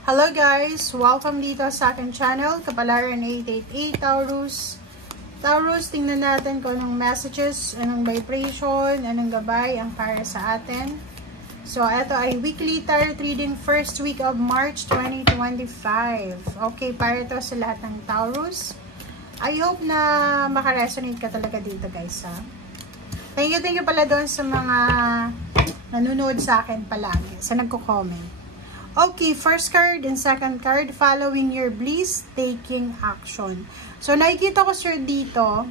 Hello guys! Welcome dito sa aking channel, Kapalaran 888 Taurus. Taurus, tingnan natin kung anong messages, anong vibration, anong gabay ang para sa atin. So, ito ay weekly tarot reading first week of March 2025. Okay, para ito sa lahat ng Taurus. I hope na makaresonate ka talaga dito guys ha. Thank you pala doon sa mga nanonood sa akin palagi, sa nagko-comment. Okay, first card and second card, following your bliss, taking action. So, nakikita ko sir dito,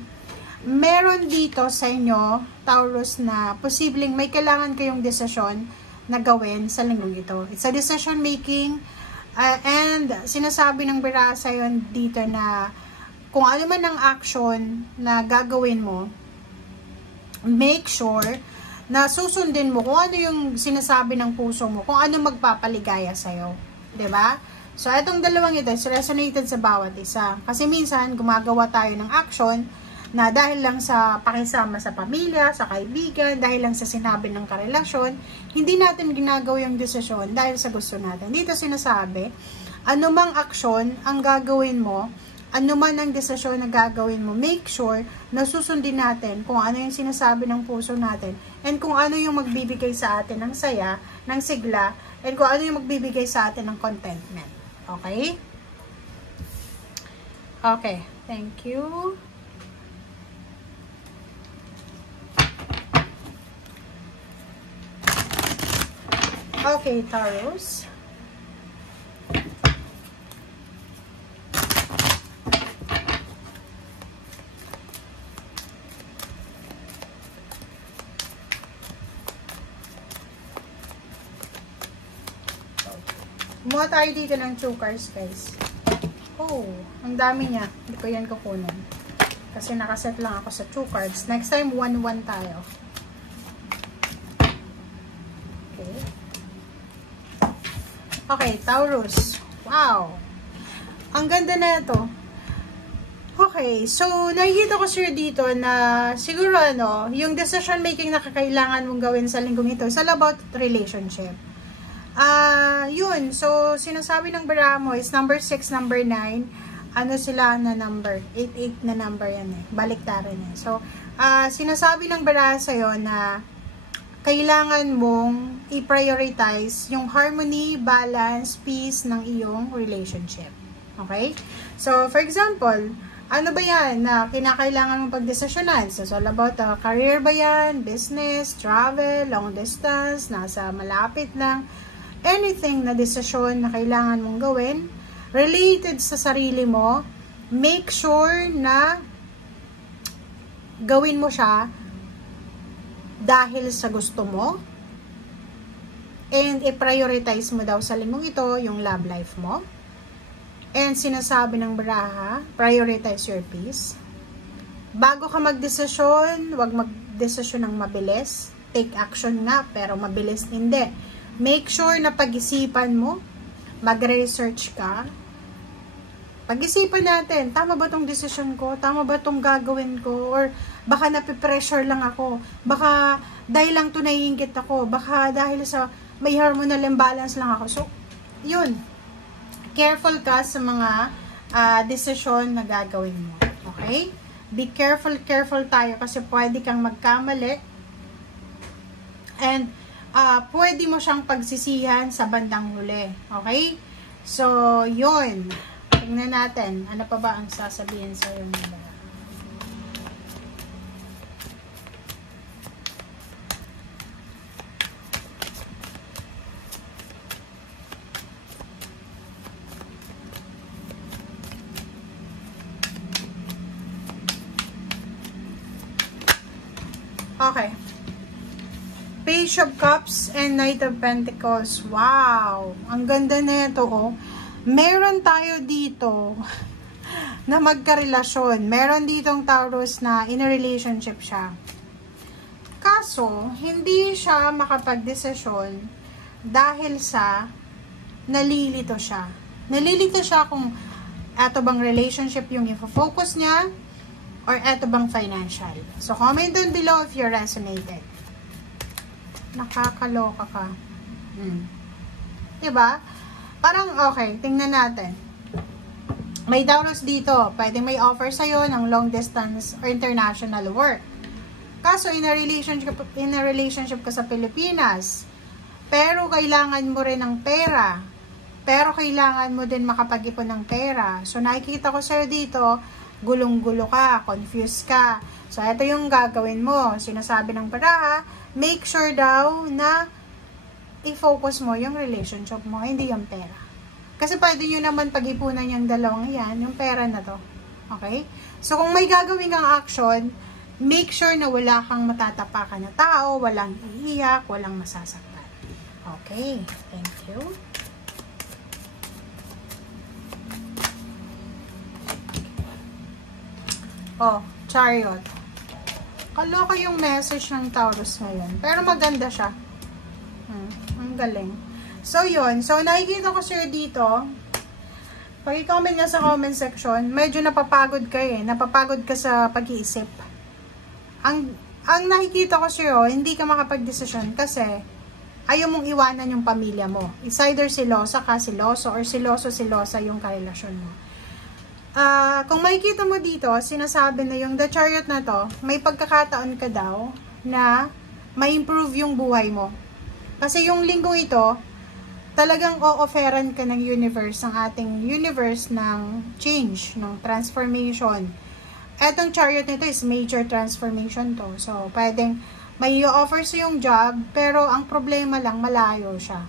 meron dito sa inyo, Taurus, na posibleng may kailangan kayong desisyon na gawin sa linggong ito. It's a decision making and sinasabi ng birasa yun dito na kung ano man ang action na gagawin mo, make sure na susundin mo kung ano yung sinasabi ng puso mo, kung ano magpapaligaya sa'yo. Diba? So, itong dalawang ito is resonated sa bawat isa. Kasi minsan, gumagawa tayo ng action na dahil lang sa pakisama sa pamilya, sa kaibigan, dahil lang sa sinabi ng karelasyon, hindi natin ginagawa yung desisyon dahil sa gusto natin. Dito sinasabi, anumang action ang gagawin mo, ano man ang desisyon na gagawin mo, make sure na susundin natin kung ano yung sinasabi ng puso natin and kung ano yung magbibigay sa atin ng saya, ng sigla, and kung ano yung magbibigay sa atin ng contentment. Okay? Okay. Thank you. Okay, Taurus. Kumuha tayo dito ng 2 cards, guys. Oh, ang dami niya. Hindi ko yan kukunin. Kasi nakaset lang ako sa 2 cards. Next time, 1-1 tayo. Okay. Okay, Taurus. Wow. Ang ganda na ito. Okay, so, nakikita ko sir dito na siguro yung decision making na kakailangan mong gawin sa linggong ito is all about relationship. Yun. So, sinasabi ng bara mo is number 6, number 9. Ano sila na number? 88 na number yan eh. Baliktaran yan. So, sinasabi ng bara sa'yo na kailangan mong i-prioritize yung harmony, balance, peace ng iyong relationship. Okay? So, for example, ano ba yan na kinakailangan mong pagdesisyonan? So, it's all about career ba yan? Business, travel, long distance, nasa malapit lang. Anything na desisyon na kailangan mong gawin related sa sarili mo, make sure na gawin mo siya dahil sa gusto mo and i-prioritize mo daw sa linggong ito yung love life mo. And sinasabi ng baraha, prioritize your peace. Bago ka magdesisyon, huwag magdesisyon ng mabilis. Take action nga, pero mabilis hindi. Make sure na pag-isipan mo, mag-research ka. Pag-isipan natin, tama ba tong decision ko? Tama ba tong gagawin ko? Or baka napipressure lang ako? Baka dahil lang to naiingit ako? Baka dahil sa may hormonal imbalance lang ako? So, yun. Careful ka sa mga decision na gagawin mo. Okay? Be careful tayo kasi pwede kang magkamali. And pwede mo siyang pagsisihan sa bandang huli. Okay? So, yun. Tingnan natin. Ano pa ba ang sasabihin sa iyo nila? Okay. Page of Cups and Knight of Pentacles. Wow! Ang ganda na ito, oh. Meron tayo dito na magkarelasyon. Meron ditong Taurus na in a relationship siya. Kaso, hindi siya makapag-desisyon dahil sa nalilito siya. Nalilito siya kung eto bang relationship yung i-focus niya or eto bang financial. So, comment down below if you resonated. Nakakaloka ka. Diba? Parang, okay, tingnan natin. May Taurus dito, pwedeng may offer sa'yo ng long distance or international work. Kaso, in a relationship ka sa Pilipinas, pero kailangan mo rin ng pera, pero kailangan mo din makapag-ipon ng pera. So, nakikita ko sa'yo dito, gulong-gulo ka, confused ka. So, ito yung gagawin mo. Sinasabi ng baraha, make sure daw na i-focus mo yung relationship mo, hindi yung pera. Kasi pwede nyo naman pag-ipunan yung dalawang yan, yung pera na to. Okay? So, kung may gagawin kang action, make sure na wala kang matatapakan na tao, walang iiyak, walang masasaktan. Okay. Thank you. Oh, Chariot. Kaloka yung message ng Taurus ngayon. Pero maganda siya. Ang galing. So, yun. So, nakikita ko sir dito. Pag-comment nga sa comment section, medyo napapagod ka eh. Napapagod ka sa pag-iisip. Ang nakikita ko sir, hindi ka makapag-desisyon kasi ayaw mong iwanan yung pamilya mo. It's either silosa ka, siloso, or siloso-silosa yung karelasyon mo. Kung makikita mo dito, sinasabi na yung the chariot na to, may pagkakataon ka daw na ma-improve yung buhay mo. Kasi yung linggong ito, talagang o-offeran ka ng universe, ng ating universe ng change, ng transformation. Etong chariot nito is major transformation to. So, pwedeng may i-offer sa yung job, pero ang problema lang, malayo siya.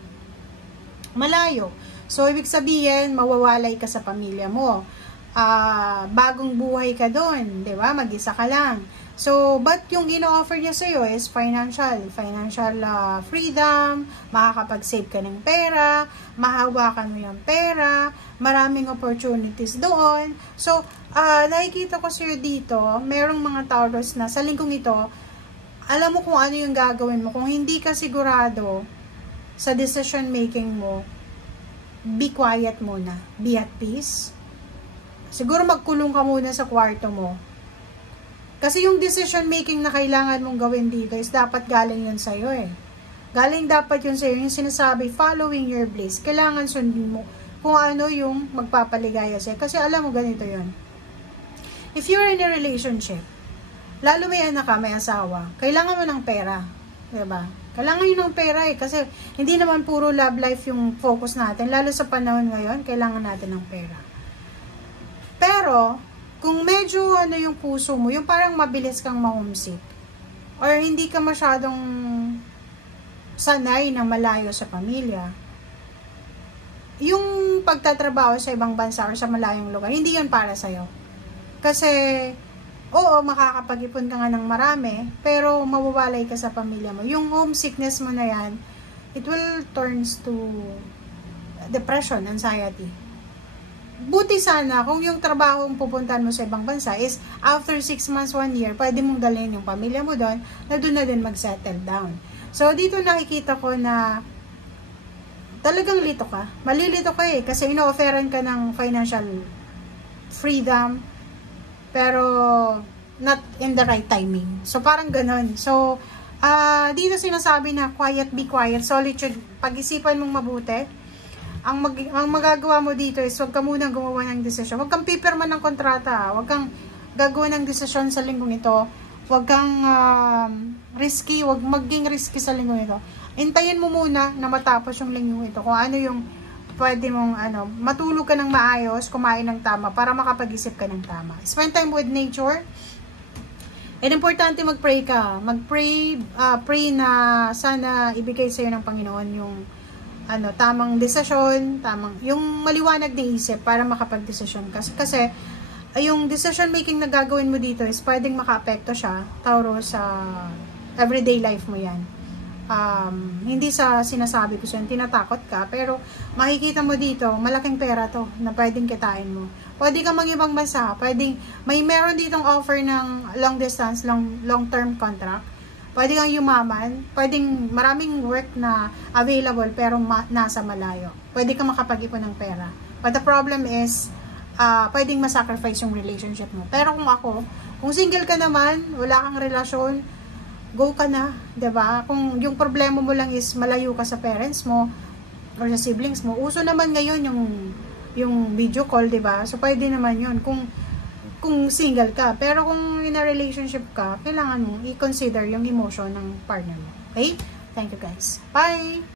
Malayo. So, ibig sabihin, mawawalay ka sa pamilya mo. Bagong buhay ka doon, di ba? Mag-isa ka lang. So, but yung ino-offer niya sa'yo is financial freedom, makakapag-save ka ng pera, mahawakan mo yung pera, maraming opportunities doon. So, nakikita ko sa'yo dito, merong mga Taurus na sa linggong ito, alam mo kung ano yung gagawin mo. Kung hindi ka sigurado sa decision making mo, be quiet muna. Be at peace. Siguro magkulong ka muna sa kwarto mo. Kasi yung decision making na kailangan mong gawin dito is dapat galing yun sa'yo eh. Galing dapat yun sa'yo. Yung sinasabi, following your bliss. Kailangan sundin mo kung ano yung magpapaligaya sa'yo. Kasi alam mo, ganito yun. If you're in a relationship, lalo may anak ka, may asawa, kailangan mo ng pera. Diba? Kailangan yun ng pera eh. Kasi hindi naman puro love life yung focus natin. Lalo sa panahon ngayon, kailangan natin ng pera. Pero, kung medyo ano yung puso mo, yung parang mabilis kang ma-homesick, or hindi ka masyadong sanay na malayo sa pamilya, yung pagtatrabaho sa ibang bansa or sa malayong lugar, hindi yun para sa'yo. Kasi, oo, makakapag-ipon ka nga ng marami, pero mawawalay ka sa pamilya mo. Yung homesickness mo na yan, it will turns to depression, anxiety. Buti sana kung yung trabaho ang pupuntahan mo sa ibang bansa is after 6 months, 1 year, pwede mong dalhin yung pamilya mo doon na doon na din mag-settle down. So, dito nakikita ko na talagang lito ka. Malilito ka eh kasi ino-offeran ka ng financial freedom pero not in the right timing. So, parang ganun. So, dito sinasabi na quiet, be quiet, solitude, pag-isipan mong mabuti. Ang magagawa mo dito is huwag ka munang gumawa ng desisyon. Huwag kang pipirma ng kontrata. Huwag kang gagawa ng desisyon sa linggong ito. Huwag kang risky. Huwag maging risky sa linggong ito. Hintayin mo muna na matapos yung linggong ito. Kung ano yung pwede mong matulog ka ng maayos, kumain ng tama para makapag-isip ka ng tama. Spend time with nature. And importante mag-pray ka. Mag-pray, pray na sana ibigay sa'yo ng Panginoon yung tamang desisyon, yung maliwanag na isip para makapag-desisyon. Kasi yung decision making na gagawin mo dito is pwedeng maka-apekto siya, Taurus, sa everyday life mo yan. Hindi sa sinasabi ko siya, tinatakot ka, pero makikita mo dito, malaking pera to na pwedeng kitain mo. Pwede kang mag-ibang bansa, meron ditong offer ng long distance, long-term contract. Pwede kang yumaman, pwedeng maraming work na available pero nasa malayo. Pwede kang makapag-ipon ng pera. But the problem is, pwedeng masacrifice yung relationship mo. Pero kung single ka naman, wala kang relasyon, go ka na, 'di ba? Kung yung problema mo lang is malayo ka sa parents mo, or sa siblings mo. Uso naman ngayon yung video call, 'di ba? So pwede naman 'yun kung single ka. Pero kung in a relationship ka, kailangan mo i-consider yung emotion ng partner mo. Okay? Thank you guys. Bye!